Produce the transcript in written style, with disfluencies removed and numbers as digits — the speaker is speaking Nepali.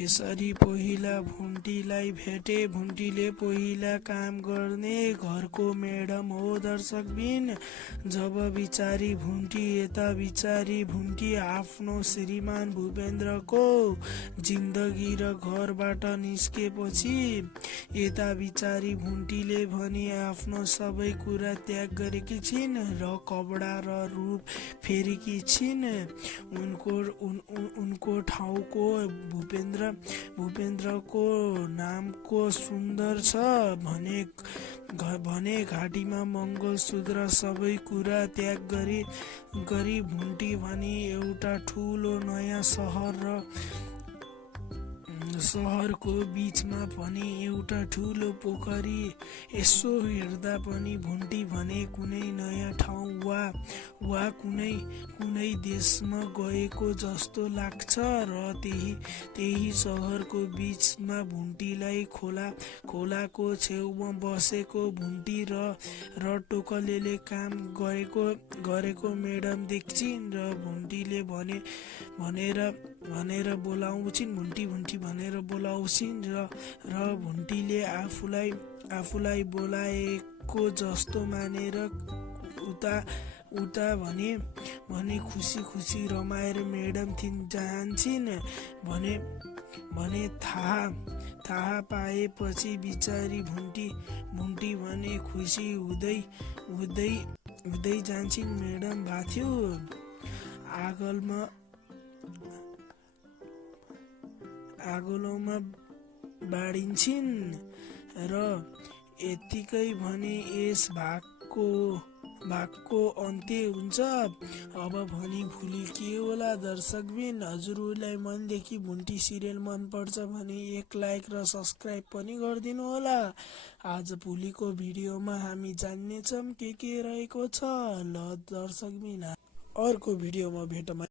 यसरी पहिला भुन्टीलाई भेटे। भुन्टीले पहिला काम गर्ने घरको म्याडम हो दर्शकबिन। जब बिचारी भुन्टी यता बिचारी भुन्टी आफ्नो श्रीमान भूपेन्द्रको जिन्दगी र घरबाट निस्केपछि यता बिचारी भुन्टीले भने आफ्नो सबै कुरा त्याग गरेकी छिन् र कपडा र रूप फेरेकी छिन्। उनको ठाउँको भूपेन्द्रको नामको सुन्दर छ भने घाँटीमा मङ्गलसूत्र सबै कुरा त्याग गरी भुन्टी भने एउटा ठुलो नयाँ सहरको बीचमा पनि एउटा ठुलो पोखरी। यसो हेर्दा पनि भुन्टी भने कुनै नयाँ ठाउँ वा कुनै देशमा गएको जस्तो लाग्छ र त्यही सहरको बीचमा भुन्टीलाई खोलाको छेउमा बसेको भुन्टी र टोकलेले काम गरेको म्याडम देख्छिन् र भुन्टीले भनेर बोलाउँछिन् भुन्टी भनेर बोलाउँछिन् र भुन्टीले आफूलाई बोलाएको जस्तो मानेर उता भने खुसी रमाएर म्याडम थिन जान्छन् भने थाहा पाएपछि बिचारी भुन्टी भने खुसी हुँदै जान्छन्। म्याडम भाथ्यो आगोलोमा बाँडिन्छन् र यतिकै भने यस भागको अन्त्य हुन्छ। अब भनी भोलि के होला दर्शकबिन? हजुरहरूलाई मनदेखि भुन्टी सिरियल मनपर्छ भने एक लाइक र सब्सक्राइब पनि गरिदिनु होला। आज भोलिको भिडियोमा हामी जान्नेछौँ के रहेको छ। ल दर्शकबिन अर्को भिडियोमा भेटौँ।